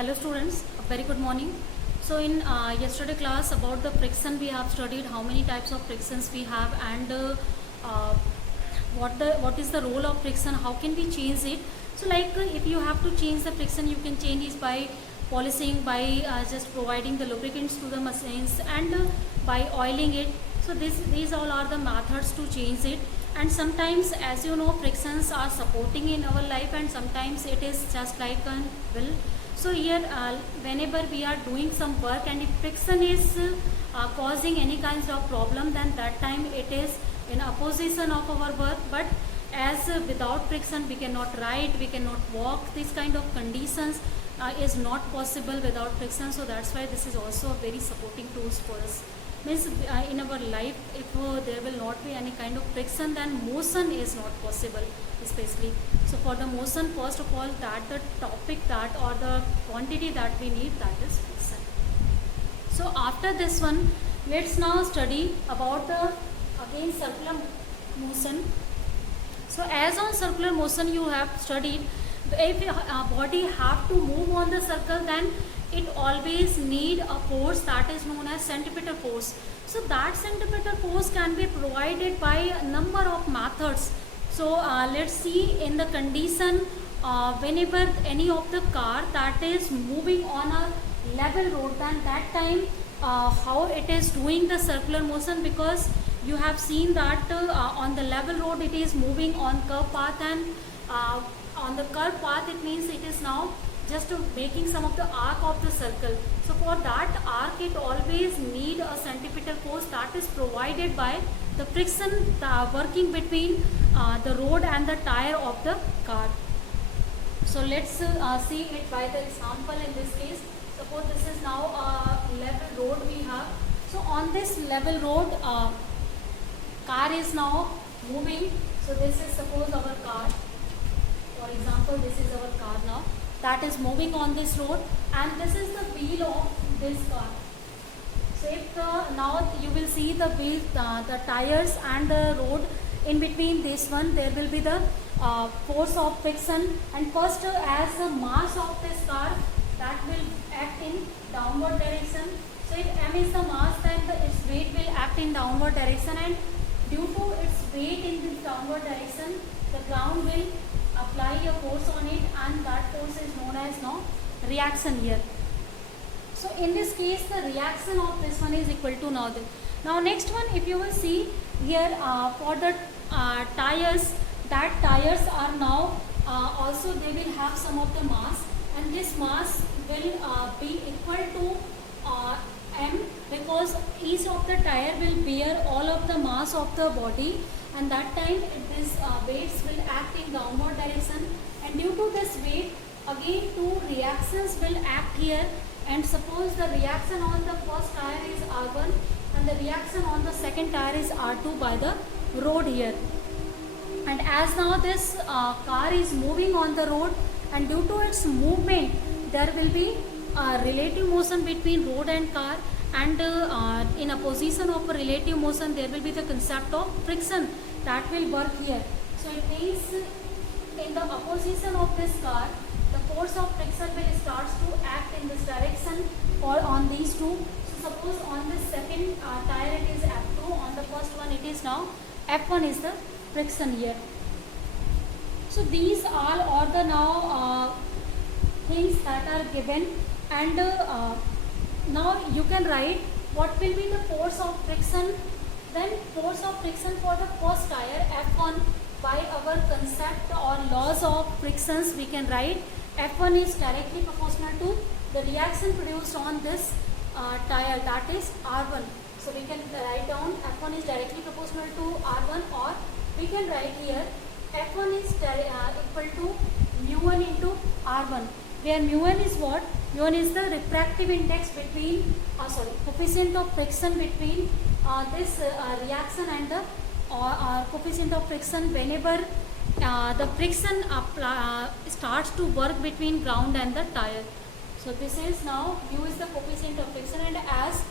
Hello students, a very good morning. So in yesterday class about the friction we have studied how many types of frictions we have and uh, what is the role of friction, how can we change it. So if you have to change the friction, you can change it by polishing, by just providing the lubricants to the machines and by oiling it. So these all are the methods to change it. And sometimes, as you know, frictions are supporting in our life and sometimes it is just like an will. So here whenever we are doing some work and if friction is causing any kinds of problem, then that time it is in opposition of our work. But as without friction we cannot write, we cannot walk, this kind of conditions is not possible without friction. So that's why this is also a very supporting tools for us. Means in our life, if there will not be any kind of friction, then motion is not possible, especially. So for the motion, first of all, that the topic that or the quantity that we need, that is friction. So after this one, let's now study about the again circular motion. So as on circular motion you have studied, if a body have to move on the circle, then it always need a force that is known as centripetal force. So that centripetal force can be provided by a number of methods. So let's see in the condition whenever any of the car that is moving on a level road, then that time how it is doing the circular motion, because you have seen that on the level road it is moving on curve path, and on the curve path it means it is now just making some of the arc of the circle. So for that arc it always need a centripetal force that is provided by the friction working between the road and the tire of the car. So let's see it by the example. In this case, suppose this is now a level road we have. So on this level road car is now moving. So this is suppose our car, for example this is our car now that is moving on this road, and this is the wheel of this car. So if now you will see the wheel, the tires and the road, in between this one there will be the force of friction, and first as the mass of this car that will act in downward direction. So if m is the mass, then its weight will act in downward direction, and due to its weight in this downward direction, the ground will apply a force on it, and that force is known as now reaction here. So in this case the reaction of this one is equal to now this. Now next one, if you will see here for the tires, that tires are now also they will have some of the mass, and this mass will be equal to m, because each of the tire will bear all of the mass of the body, and that time this weights will act in downward direction, and due to this weight again two reactions will act here. And suppose the reaction on the first tire is R1 and the reaction on the second tire is R2 by the road here. And as now this car is moving on the road, and due to its movement there will be relative motion between road and car, and in a position of a relative motion there will be the concept of friction that will work here. So it means in the opposition of this car, the force of friction will start to act in this direction or on these two. So suppose on this second tire it is F2, on the first one it is now F1 is the friction here. So these all are the now things that are given, and now you can write what will be the force of friction. Then force of friction for the first tire F1, by our concept or laws of frictions we can write F1 is directly proportional to the reaction produced on this tire, that is R1. So we can write down F1 is directly proportional to R1, or we can write here F1 is equal to mu1 into R1, where mu1 is what? mu1 is the refractive index between, coefficient of friction between this reaction and the coefficient of friction whenever the friction starts to work between ground and the tire. So this is now mu is the coefficient of friction, and as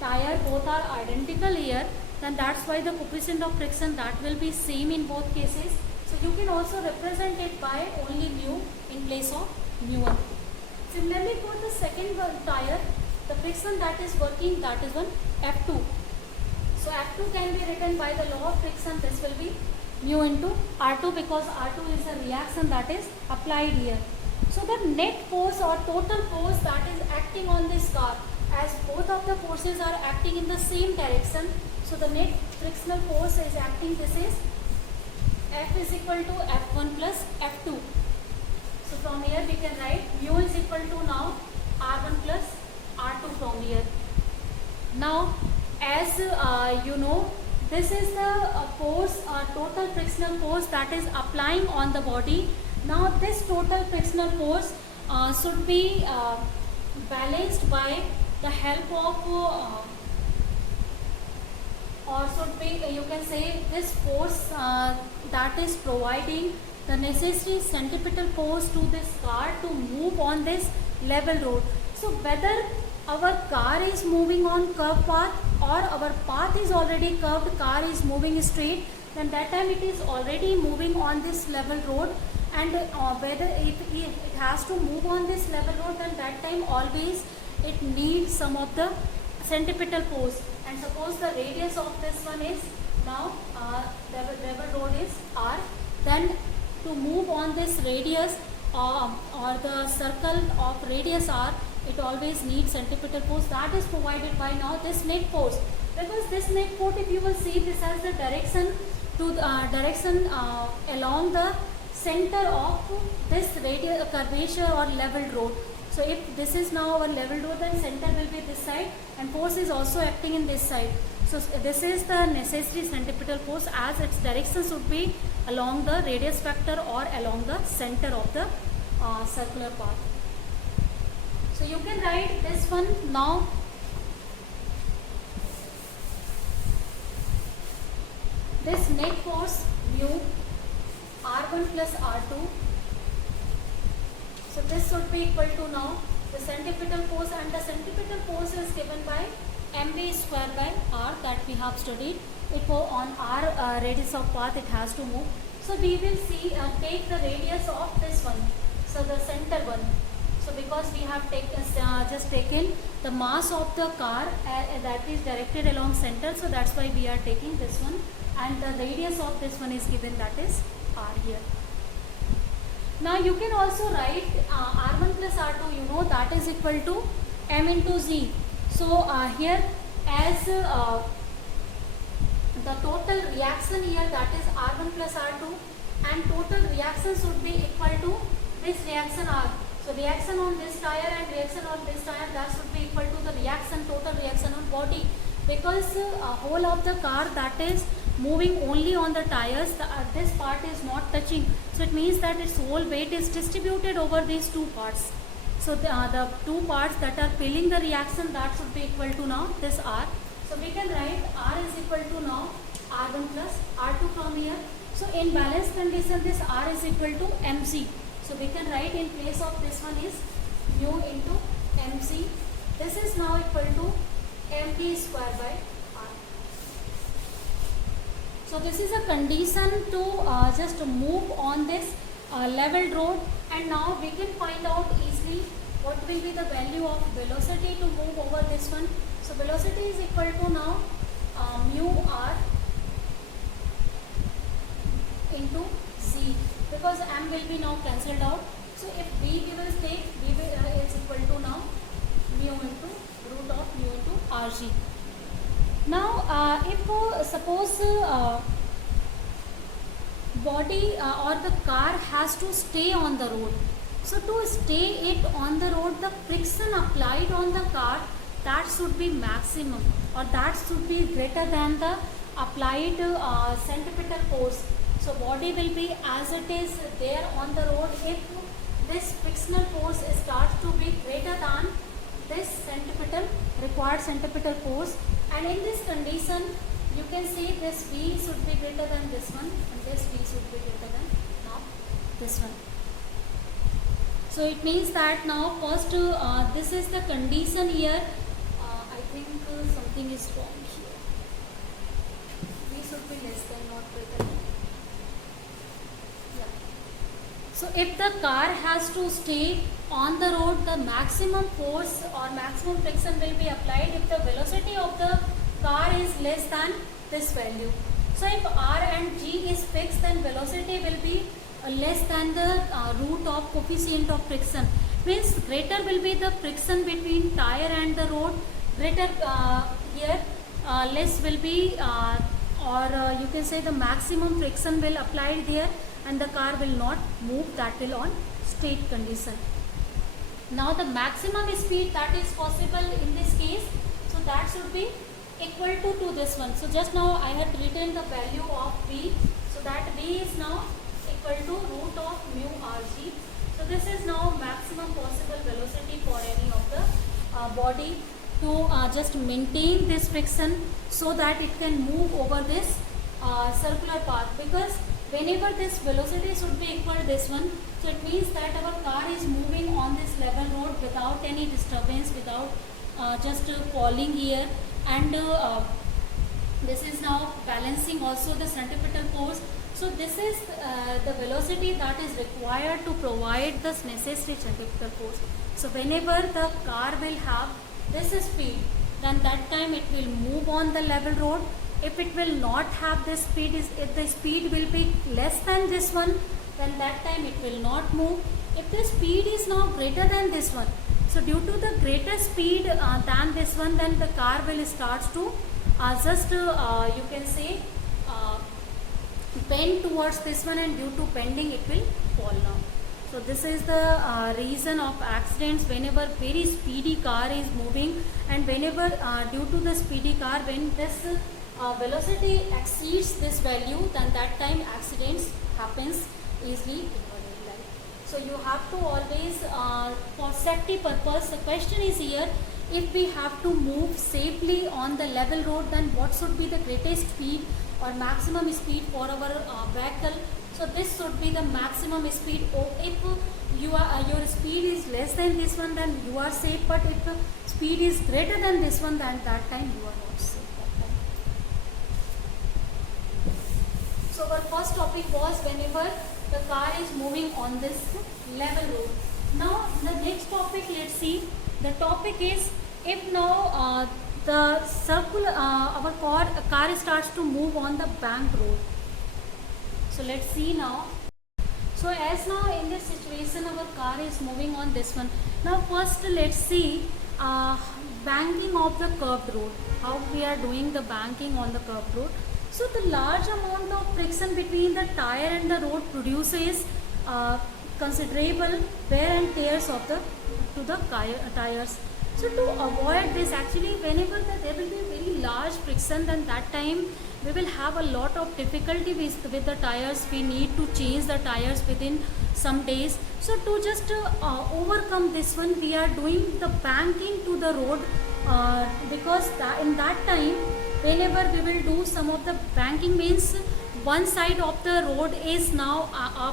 tire both are identical here, then that's why the coefficient of friction that will be same in both cases. So you can also represent it by only mu in place of mu1. Similarly, for the second tire, the friction that is working, that is one F2. So F2 can be written by the law of friction. This will be mu into R2, because R2 is the reaction that is applied here. So the net force or total force that is acting on this car, as both of the forces are acting in the same direction, so the net frictional force is acting, this is F is equal to F1 plus F2. So from here we can write mu is equal to now R1 plus R2 from here. Now as you know, this is the force, total frictional force that is applying on the body. Now this total frictional force should be balanced by the help of or should be, you can say, this force that is providing the necessary centripetal force to this car to move on this level road. So whether our car is moving on curved path or our path is already curved, car is moving straight, then that time it is already moving on this level road, and whether it has to move on this level road, then that time always it needs some of the centripetal force. And suppose the radius of this one is now level road is R, then to move on this radius or the circle of radius R, it always needs centripetal force that is provided by now this net force. Because this net force, if you will see, this has the direction to the along the center of this radial curvature or level road. So if this is now our level road, then center will be this side and force is also acting in this side. So this is the necessary centripetal force, as its direction should be along the radius vector or along the center of the circular path. So you can write this one now. This net force mu R1 plus R2. So this should be equal to now the centripetal force, and the centripetal force is given by mv square by r that we have studied. It will on r radius of path it has to move. So we will see take the radius of this one. So the center one. So because we have just taken the mass of the car that is directed along center, so that's why we are taking this one, and the radius of this one is given, that is r here. Now you can also write R1 plus R2, you know, that is equal to m into z. So here as the total reaction here, that is R1 plus R2, and total reaction should be equal to this reaction R. So reaction on this tire and reaction on this tire, that should be equal to the reaction, total reaction on body, because whole of the car that is moving only on the tires, this part is not touching. So it means that its whole weight is distributed over these two parts. So the two parts that are filling the reaction, that should be equal to now this R. So we can write R is equal to now R1 plus R2 from here. So in balanced condition, this R is equal to mc. So we can write in place of this one is mu into mc. This is now equal to mv square by r. So this is a condition to just move on this level road, and now we can find out easily what will be the value of velocity to move over this one. So velocity is equal to now mu r into z, because m will be now cancelled out. So if v we will take, v is equal to now mu into root of mu into rg. Now if suppose body or the car has to stay on the road, so to stay it on the road, the friction applied on the car, that should be maximum, or that should be greater than the applied centripetal force. So body will be as it is there on the road if this frictional force starts to be greater than this required centripetal force, and in this condition you can see this V should be greater than this one, and this V should be greater than now this one. So it means that now first this is the condition here. I think something is wrong here. V should be less than, not greater than. Yeah. So if the car has to stay on the road, the maximum force or maximum friction will be applied if the velocity of the car is less than this value. So if R and G is fixed, then velocity will be less than the root of coefficient of friction. Means greater will be the friction between tire and the road, greater here, less will be you can say the maximum friction will applied there, and the car will not move, that will on state condition. Now the maximum speed that is possible in this case, so that should be equal to this one. So just now I had written the value of V, so that V is now equal to root of mu rg. So this is now maximum possible velocity for any of the body to just maintain this friction so that it can move over this circular path, because whenever this velocity should be equal to this one, so it means that our car is moving on this level road without any disturbance, without just falling here, and this is now balancing also the centripetal force. So this is the velocity that is required to provide the necessary centripetal force. So whenever the car will have this speed, then that time it will move on the level road. If it will not have this speed, if the speed will be less than this one, then that time it will not move. If the speed is now greater than this one, so due to the greater speed than this one, then the car will start to you can say bend towards this one, and due to bending it will fall now. So this is the reason of accidents whenever very speedy car is moving, and whenever due to the speedy car, when this velocity exceeds this value, then that time accidents happens easily in our daily life. So you have to always for safety purpose, the question is here, if we have to move safely on the level road, then what should be the greatest speed or maximum speed for our vehicle? So this should be the maximum speed. Or if your speed is less than this one, then you are safe, but if the speed is greater than this one, then that time you are not safe. So our first topic was whenever the car is moving on this level road. Now the next topic, let's see. The topic is, if now the circle our car starts to move on the bank road. So let's see now. So as now in this situation our car is moving on this one. Now first let's see banking of the curved road. How we are doing the banking on the curved road. So the large amount of friction between the tire and the road produces considerable wear and tears of the tires. So to avoid this, actually whenever there will be very large friction, then that time we will have a lot of difficulty with the tires. We need to change the tires within some days. So to just overcome this one, we are doing the banking to the road, because in that time whenever we will do some of the banking, means one side of the road is now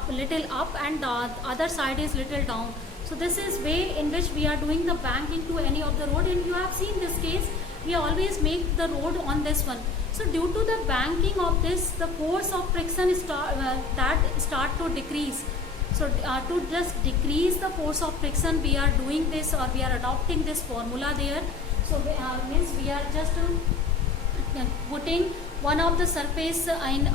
little up and the other side is little down. So this is way in which we are doing the banking to any of the road, and you have seen this case, we always make the road on this one. So due to the banking of this, the force of friction start to decrease. So to just decrease the force of friction, we are doing this, or we are adopting this formula there. So means we are just putting one of the surface in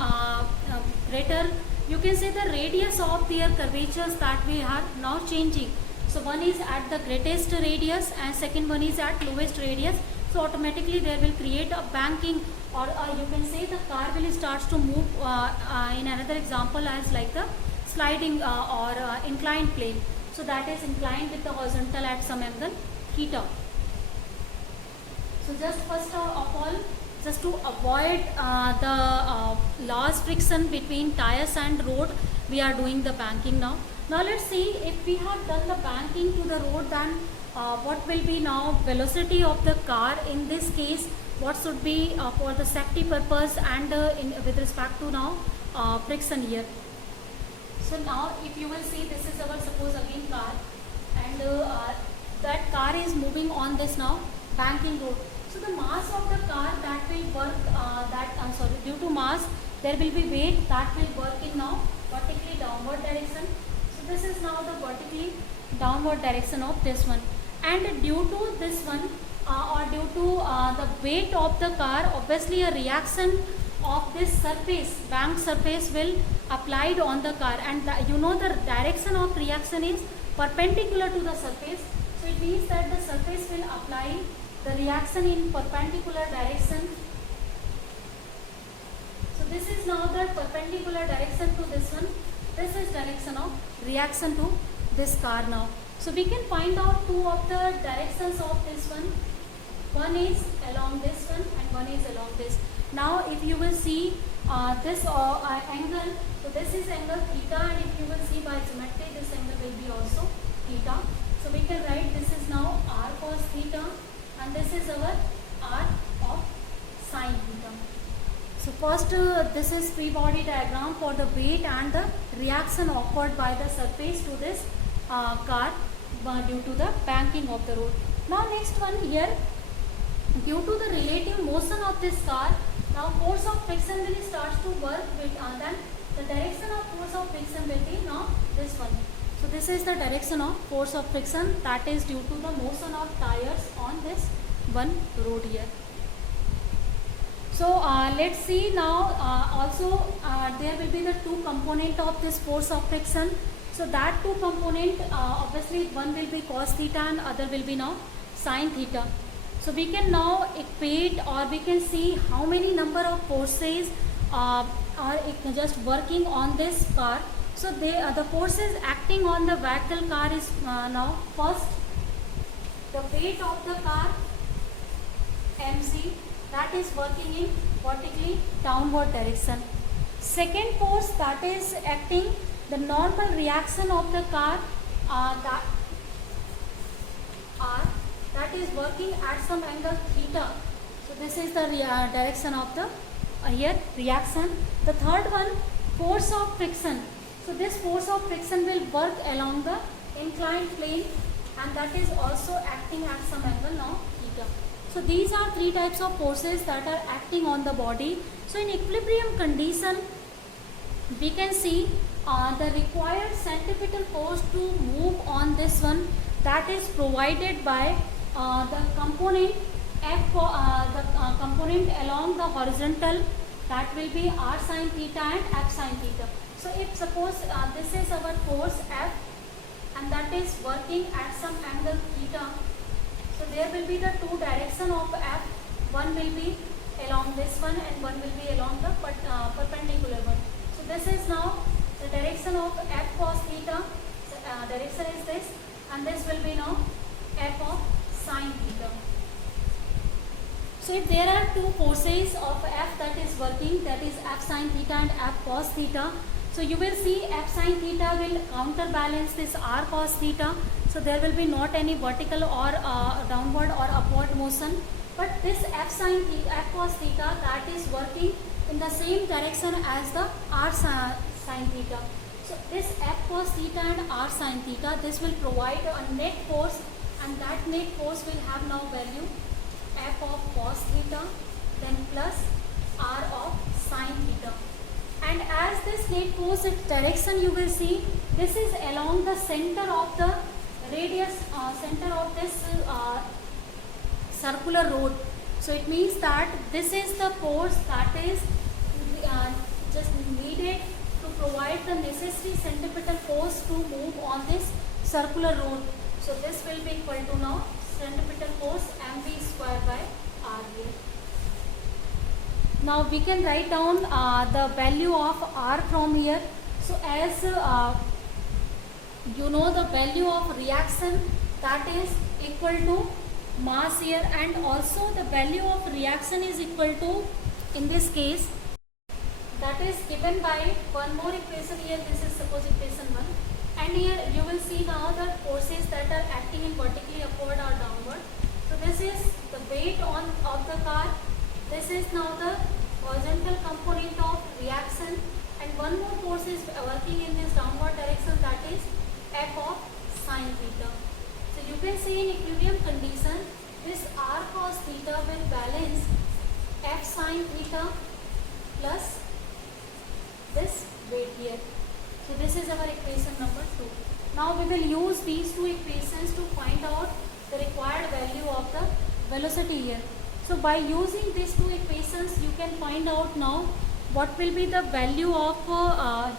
greater, you can say the radius of their curvatures that we are now changing. So one is at the greatest radius and second one is at lowest radius. So automatically there will create a banking, or you can say the car will start to move in another example as like the sliding or inclined plane. So that is inclined with the horizontal at some angle theta. So just first of all, just to avoid the large friction between tires and road, we are doing the banking now. Now let's see, if we have done the banking to the road, then what will be now velocity of the car in this case, what should be for the safety purpose and with respect to now friction here. So now if you will see, this is our suppose again car, and that car is moving on this now banking road. So the mass of the car that will work due to mass there will be weight that will work in now vertically downward direction. So this is now the vertically downward direction of this one, and due to this one or due to the weight of the car, obviously a reaction of this surface, bank surface, will applied on the car, and you know the direction of reaction is perpendicular to the surface. So it means that the surface will apply the reaction in perpendicular direction. So this is now the perpendicular direction to this one. This is direction of reaction to this car now. So we can find out two of the directions of this one. One is along this one and one is along this. Now if you will see this angle, so this is angle theta, and if you will see by geometry, this angle will be also theta. So we can write this is now r cos theta, and this is our r of sin theta. So first this is free body diagram for the weight and the reaction offered by the surface to this car due to the banking of the road. Now next one here, due to the relative motion of this car, now force of friction will start to work with, then the direction of force of friction will be now this one. So this is the direction of force of friction, that is due to the motion of tires on this one road here. So let's see now also there will be the two component of this force of friction. So that two component obviously one will be cos theta and other will be now sin theta. So we can now equate, or we can see how many number of forces are just working on this car. So the forces acting on the vehicle car is now first the weight of the car mc, that is working in vertically downward direction. Second force, that is acting the normal reaction of the car that r, that is working at some angle theta. So this is the direction of the here reaction. The third one, force of friction. So this force of friction will work along the inclined plane, and that is also acting at some angle now theta. So these are three types of forces that are acting on the body. So in equilibrium condition, we can see the required centripetal force to move on this one, that is provided by the component F, the component along the horizontal, that will be r sin theta and f sin theta. So if suppose this is our force F, and that is working at some angle theta, so there will be the two direction of F, one will be along this one and one will be along the perpendicular one. So this is now the direction of F cos theta, direction is this, and this will be now F of sin theta. So if there are two forces of F that is working, that is F sin theta and F cos theta, so you will see F sin theta will counterbalance this R cos theta. So there will be not any vertical or downward or upward motion. But this F sin theta, F cos theta, that is working in the same direction as the R sin theta. So this F cos theta and R sin theta, this will provide a net force, and that net force will have now value F of cos theta, then plus R of sin theta. And as this net force, its direction you will see, this is along the center of the radius, center of this circular road. So it means that this is the force that is just needed to provide the necessary centripetal force to move on this circular road. So this will be equal to now centripetal force mv square by r here. Now we can write down the value of r from here. So as you know, the value of reaction, that is equal to mass here, and also the value of reaction is equal to, in this case, that is given by one more equation here. This is suppose equation 1, and here you will see now the forces that are acting in vertically upward or downward. So this is the weight of the car, this is now the horizontal component of reaction, and one more force is working in this downward direction, that is F of sin theta. So you can see in equilibrium condition, this R cos theta will balance F sin theta plus this weight here. So this is our equation number 2. Now we will use these two equations to find out the required value of the velocity here. So by using these two equations, you can find out now what will be the value of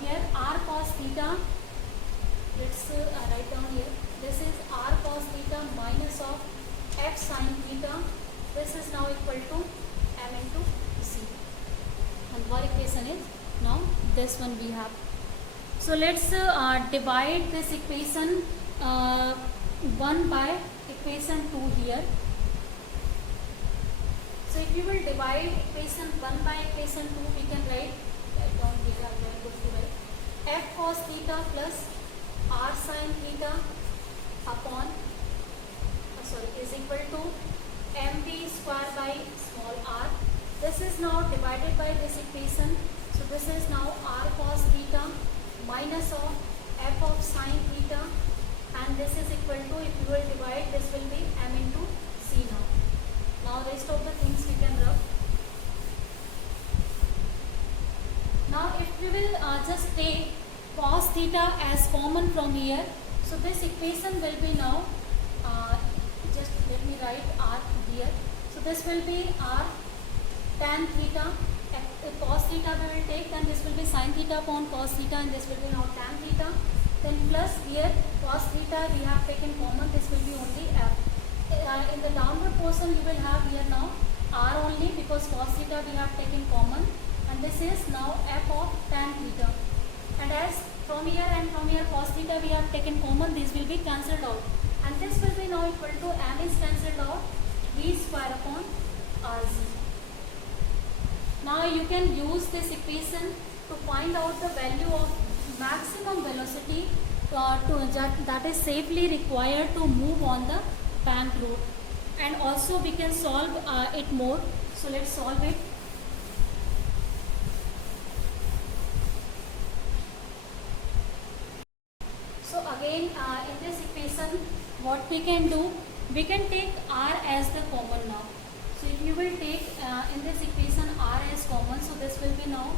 here r cos theta. Let's write down here. This is r cos theta minus of f sin theta. This is now equal to m into c. And one equation is now this one we have. So let's divide this equation 1 by equation 2 here. So if you will divide equation 1 by equation 2, we can write down here, I am going to write f cos theta plus r sin theta upon is equal to mv square by small r. This is now divided by this equation. So this is now r cos theta minus of f of sin theta, and this is equal to, if you will divide, this will be m into c now. Now rest of the things we can rub. Now if we will just take cos theta as common from here, so this equation will be now, just let me write r here. So this will be r tan theta. If cos theta we will take, then this will be sin theta upon cos theta, and this will be now tan theta. Then plus here cos theta we have taken common, this will be only f. In the downward portion you will have here now r only, because cos theta we have taken common, and this is now f of tan theta. And as from here and from here cos theta we have taken common, these will be cancelled out, and this will be now equal to m is cancelled out, v square upon rc. Now you can use this equation to find out the value of maximum velocity that is safely required to move on the bank road, and also we can solve it more. So let's solve it. So again in this equation what we can do, we can take r as the common now. So if you will take in this equation r as common, so this will be now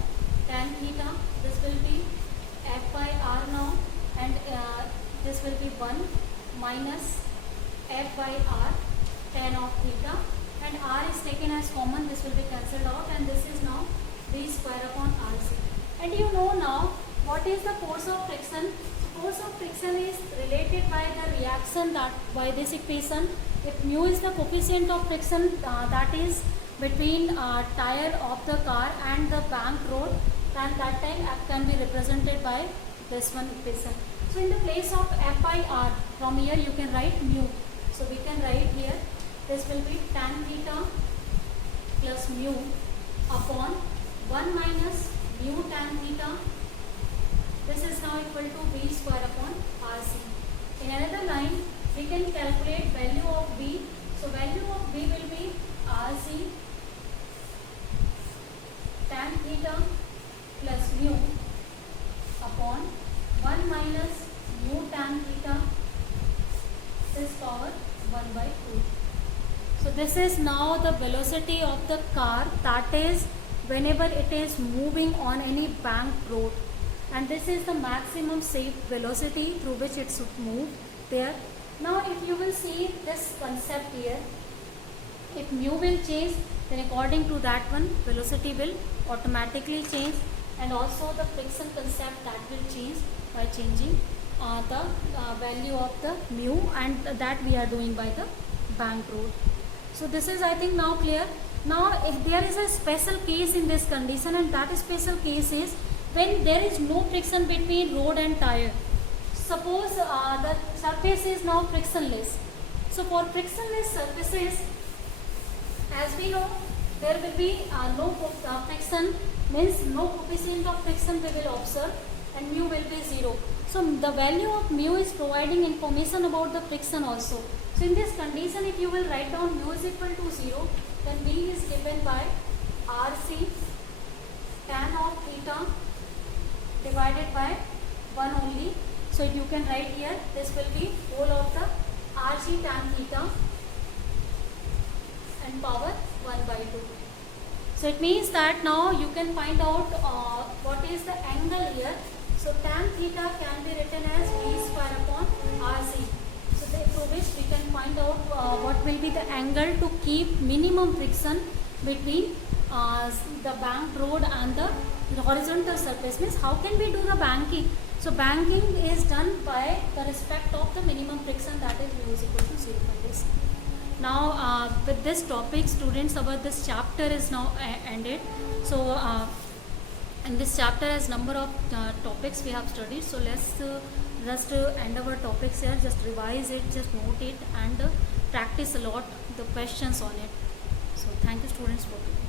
tan theta, this will be f by r now, and this will be 1 minus f by r tan of theta, and r is taken as common, this will be cancelled out, and this is now v square upon rc. And you know now what is the force of friction. Force of friction is related by the reaction that by this equation. If mu is the coefficient of friction that is between tire of the car and the bank road, then that time f can be represented by this one equation. So in the place of f by r, from here you can write mu. So we can write here, this will be tan theta plus mu upon 1 minus mu tan theta. This is now equal to v square upon rc. In another line, we can calculate value of v. So value of v will be rc tan theta plus mu upon 1 minus mu tan theta, this power 1 by 2. So this is now the velocity of the car, that is whenever it is moving on any bank road, and this is the maximum safe velocity through which it should move there. Now if you will see this concept here, if mu will change, then according to that one velocity will automatically change, and also the friction concept that will change by changing the value of the mu, and that we are doing by the bank road. So this is, I think, now clear. Now if there is a special case in this condition, and that special case is when there is no friction between road and tire. Suppose the surface is now frictionless. So for frictionless surfaces, as we know, there will be no friction, means no coefficient of friction we will observe, and mu will be 0. So the value of mu is providing information about the friction also. So in this condition, if you will write down mu is equal to 0, then v is given by rc tan of theta divided by 1 only. So you can write here, this will be whole of the rc tan theta and power 1 by 2. So it means that now you can find out what is the angle here. So tan theta can be written as V square upon RC. So through which we can find out what will be the angle to keep minimum friction between the banked road and the horizontal surface. Means how can we do the banking? So banking is done by the respect of the minimum friction, that is mu is equal to 0 for this. Now with this topic, students, our this chapter is now ended. So in this chapter as number of topics we have studied. So let's just end our topics here, just revise it, just note it, and practice a lot the questions on it. So thank you students for